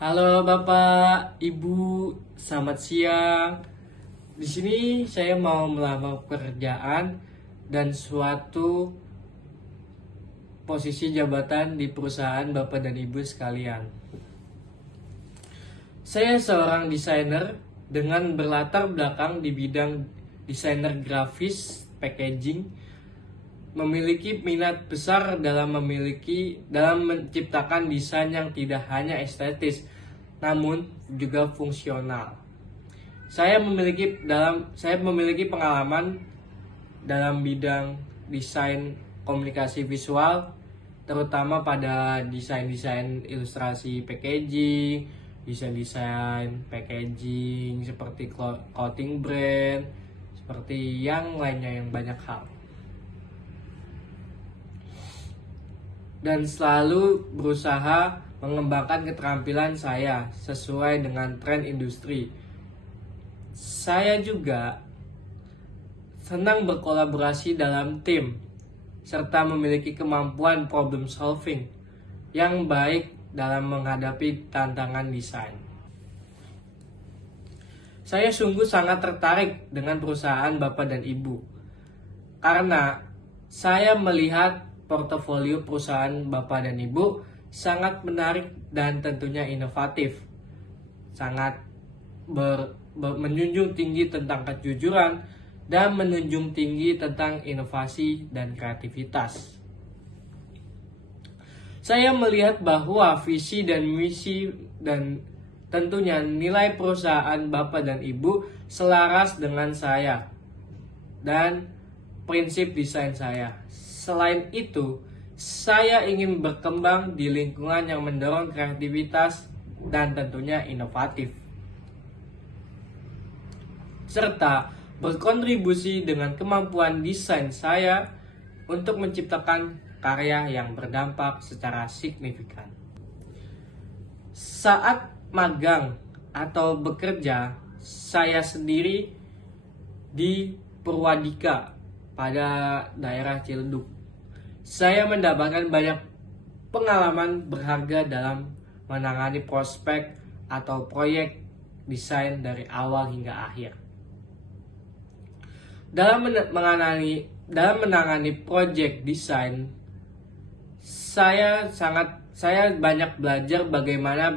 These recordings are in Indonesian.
Halo Bapak, Ibu, selamat siang. Di sini saya mau melamar pekerjaan dan suatu posisi jabatan di perusahaan Bapak dan Ibu sekalian. Saya seorang desainer dengan berlatar belakang di bidang desainer grafis, packaging, memiliki minat besar dalam menciptakan desain yang tidak hanya estetis namun juga fungsional. Saya memiliki pengalaman dalam bidang desain komunikasi visual, terutama pada desain-desain ilustrasi packaging, desain-desain packaging seperti clothing brand, seperti yang lainnya yang banyak hal. Dan selalu berusaha mengembangkan keterampilan saya sesuai dengan tren industri. Saya juga senang berkolaborasi dalam tim serta memiliki kemampuan problem solving yang baik dalam menghadapi tantangan desain. Saya sungguh sangat tertarik dengan perusahaan Bapak dan Ibu karena saya melihat portofolio perusahaan Bapak dan Ibu sangat menarik dan tentunya inovatif. Sangat menjunjung tinggi tentang kejujuran dan menjunjung tinggi tentang inovasi dan kreativitas. Saya melihat bahwa visi dan misi dan tentunya nilai perusahaan Bapak dan Ibu selaras dengan saya dan prinsip desain saya. Selain itu, saya ingin berkembang di lingkungan yang mendorong kreativitas dan tentunya inovatif, serta berkontribusi dengan kemampuan desain saya untuk menciptakan karya yang berdampak secara signifikan. Saat magang atau bekerja, saya sendiri di Purwadika pada daerah Ciledug. Saya mendapatkan banyak pengalaman berharga dalam menangani prospek atau proyek desain dari awal hingga akhir. Dalam menangani proyek desain, saya banyak belajar bagaimana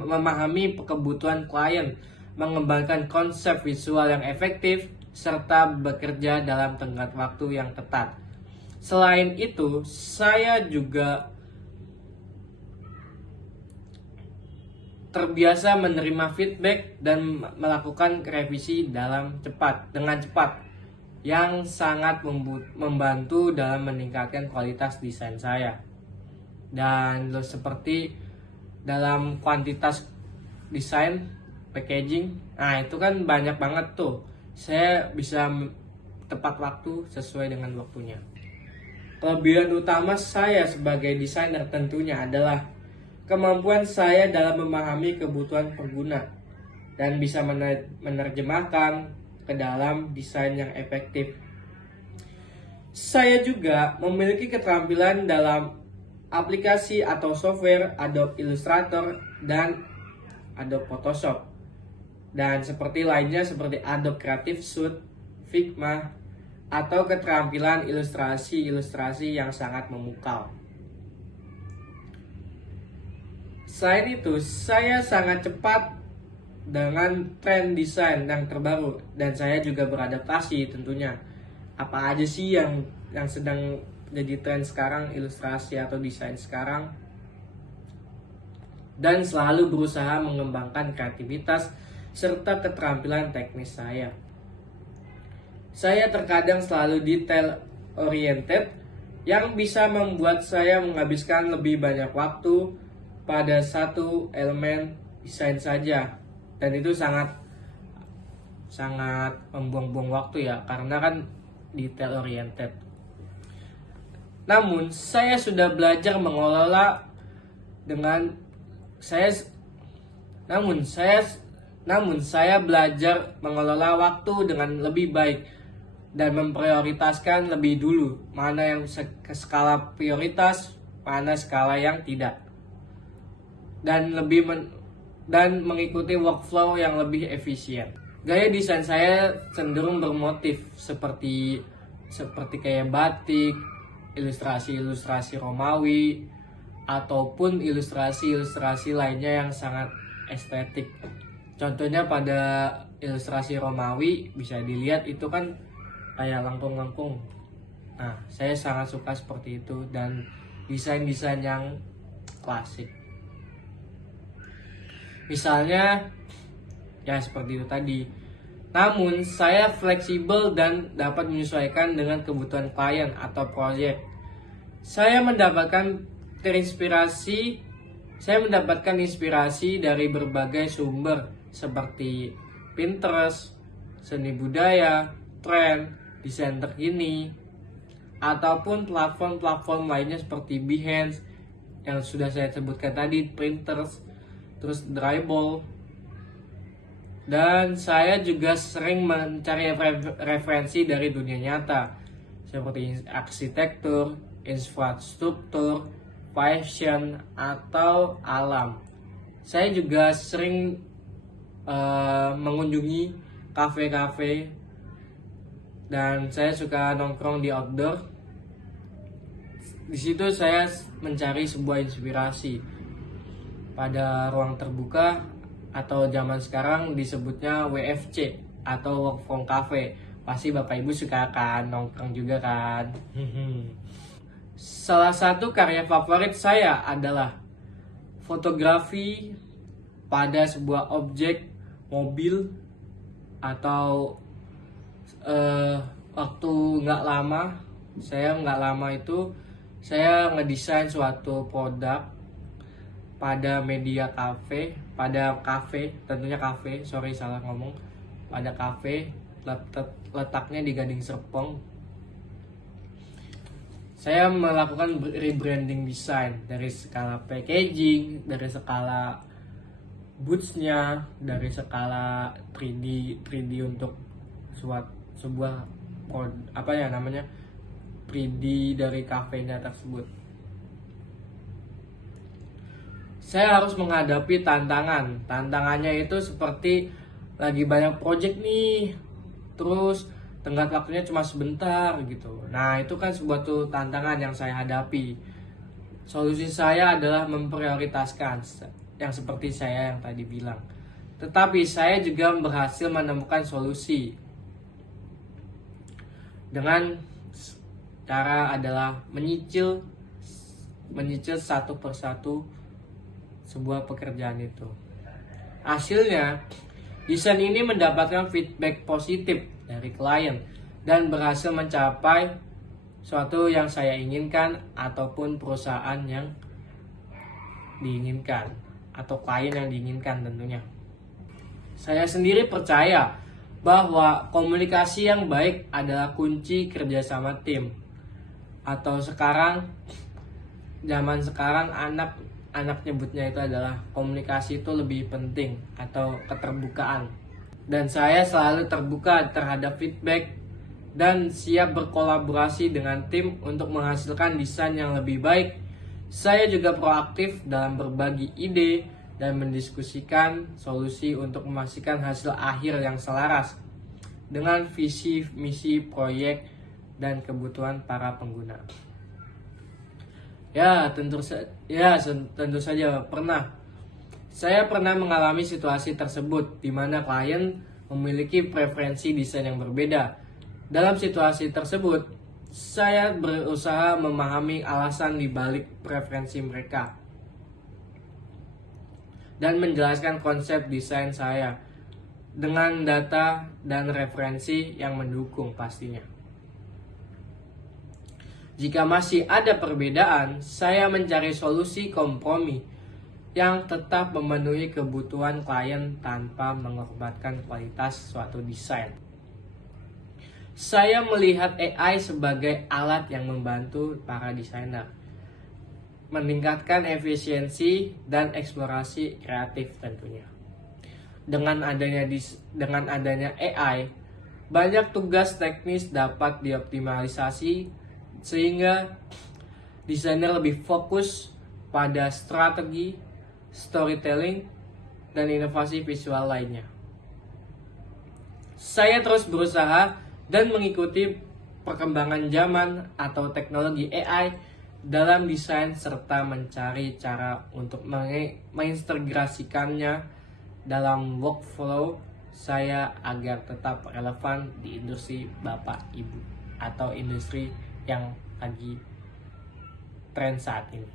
memahami kebutuhan klien, mengembangkan konsep visual yang efektif, serta bekerja dalam tenggat waktu yang ketat. Selain itu, saya juga terbiasa menerima feedback dan melakukan revisi dengan cepat, yang sangat membantu dalam meningkatkan kualitas desain saya. Dan seperti dalam kuantitas desain packaging, nah itu kan banyak banget tuh. Saya bisa tepat waktu sesuai dengan waktunya. Kelebihan utama saya sebagai desainer tentunya adalah kemampuan saya dalam memahami kebutuhan pengguna dan bisa menerjemahkan ke dalam desain yang efektif. Saya juga memiliki keterampilan dalam aplikasi atau software Adobe Illustrator dan Adobe Photoshop. Dan seperti lainnya seperti Adobe Creative Suite, Figma, atau keterampilan ilustrasi yang sangat memukau. Selain itu, saya sangat cepat dengan tren desain yang terbaru dan saya juga beradaptasi tentunya. Apa aja sih yang sedang jadi tren sekarang, ilustrasi atau desain sekarang, dan selalu berusaha mengembangkan kreativitas serta keterampilan teknis saya. Saya terkadang selalu detail oriented yang bisa membuat saya menghabiskan lebih banyak waktu pada satu elemen desain saja, dan itu sangat membuang-buang waktu ya, karena kan detail oriented. Namun saya sudah belajar mengelola namun saya belajar mengelola waktu dengan lebih baik dan memprioritaskan lebih dulu mana yang skala prioritas, mana skala yang tidak. Dan dan mengikuti workflow yang lebih efisien. Gaya desain saya cenderung bermotif seperti kayak batik, ilustrasi-ilustrasi Romawi, ataupun ilustrasi-ilustrasi lainnya yang sangat estetik. Contohnya pada ilustrasi Romawi bisa dilihat itu kan kayak lengkung-lengkung. Nah, saya sangat suka seperti itu dan desain-desain yang klasik. Misalnya ya seperti itu tadi. Namun saya fleksibel dan dapat menyesuaikan dengan kebutuhan klien atau proyek. Saya mendapatkan inspirasi dari berbagai sumber seperti Pinterest, seni budaya, tren, desain terkini, ataupun platform-platform lainnya seperti Behance yang sudah saya sebutkan tadi, Pinterest, terus Dribble. Dan saya juga sering mencari referensi dari dunia nyata seperti arsitektur, infrastruktur, fashion, atau alam. Saya juga sering mengunjungi kafe-kafe dan saya suka nongkrong di outdoor. Di situ saya mencari sebuah inspirasi pada ruang terbuka atau zaman sekarang disebutnya WFC atau work from cafe. Pasti Bapak Ibu suka kan nongkrong juga kan. Salah satu karya favorit saya adalah fotografi pada sebuah objek, mobil, atau waktu nggak lama saya ngedesain suatu produk pada kafe, tentunya kafe, pada kafe, letaknya di Gading Serpong. Saya melakukan rebranding desain dari skala packaging, dari skala bootsnya, dari skala 3D untuk sebuah 3D dari kafenya tersebut. Saya harus menghadapi tantangannya itu seperti lagi banyak project nih, terus tenggat waktunya cuma sebentar gitu. Nah, itu kan sebuah tantangan yang saya hadapi. Solusi saya adalah memprioritaskan yang seperti saya yang tadi bilang. Tetapi saya juga berhasil menemukan solusi dengan cara adalah menyicil satu persatu sebuah pekerjaan itu. Hasilnya, desain ini mendapatkan feedback positif dari klien dan berhasil mencapai suatu yang saya inginkan ataupun perusahaan yang diinginkan atau klien yang diinginkan tentunya. Saya sendiri percaya bahwa komunikasi yang baik adalah kunci kerjasama tim. Atau zaman sekarang anak nyebutnya itu adalah komunikasi itu lebih penting atau keterbukaan. Dan saya selalu terbuka terhadap feedback dan siap berkolaborasi dengan tim untuk menghasilkan desain yang lebih baik. Saya juga proaktif dalam berbagi ide dan mendiskusikan solusi untuk memastikan hasil akhir yang selaras dengan visi misi proyek dan kebutuhan para pengguna. Tentu saja saya pernah mengalami situasi tersebut di mana klien memiliki preferensi desain yang berbeda. Dalam situasi tersebut, saya berusaha memahami alasan di balik preferensi mereka dan menjelaskan konsep desain saya dengan data dan referensi yang mendukung pastinya. Jika masih ada perbedaan, saya mencari solusi kompromi yang tetap memenuhi kebutuhan klien tanpa mengorbankan kualitas suatu desain. Saya melihat AI sebagai alat yang membantu para desainer meningkatkan efisiensi dan eksplorasi kreatif tentunya. Dengan adanya AI, banyak tugas teknis dapat dioptimalisasi sehingga desainer lebih fokus pada strategi, storytelling, dan inovasi visual lainnya. Saya terus berusaha dan mengikuti perkembangan zaman atau teknologi AI dalam desain serta mencari cara untuk mengintegrasikannya dalam workflow saya agar tetap relevan di industri Bapak Ibu atau industri yang lagi tren saat ini.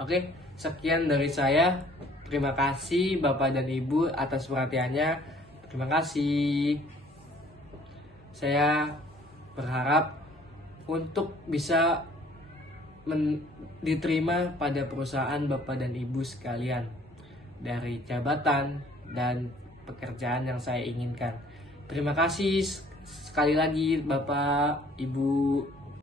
Oke, sekian dari saya. Terima kasih Bapak dan Ibu atas perhatiannya. Terima kasih. Saya berharap untuk bisa diterima pada perusahaan Bapak dan Ibu sekalian dari jabatan dan pekerjaan yang saya inginkan. Terima kasih sekali lagi Bapak, Ibu.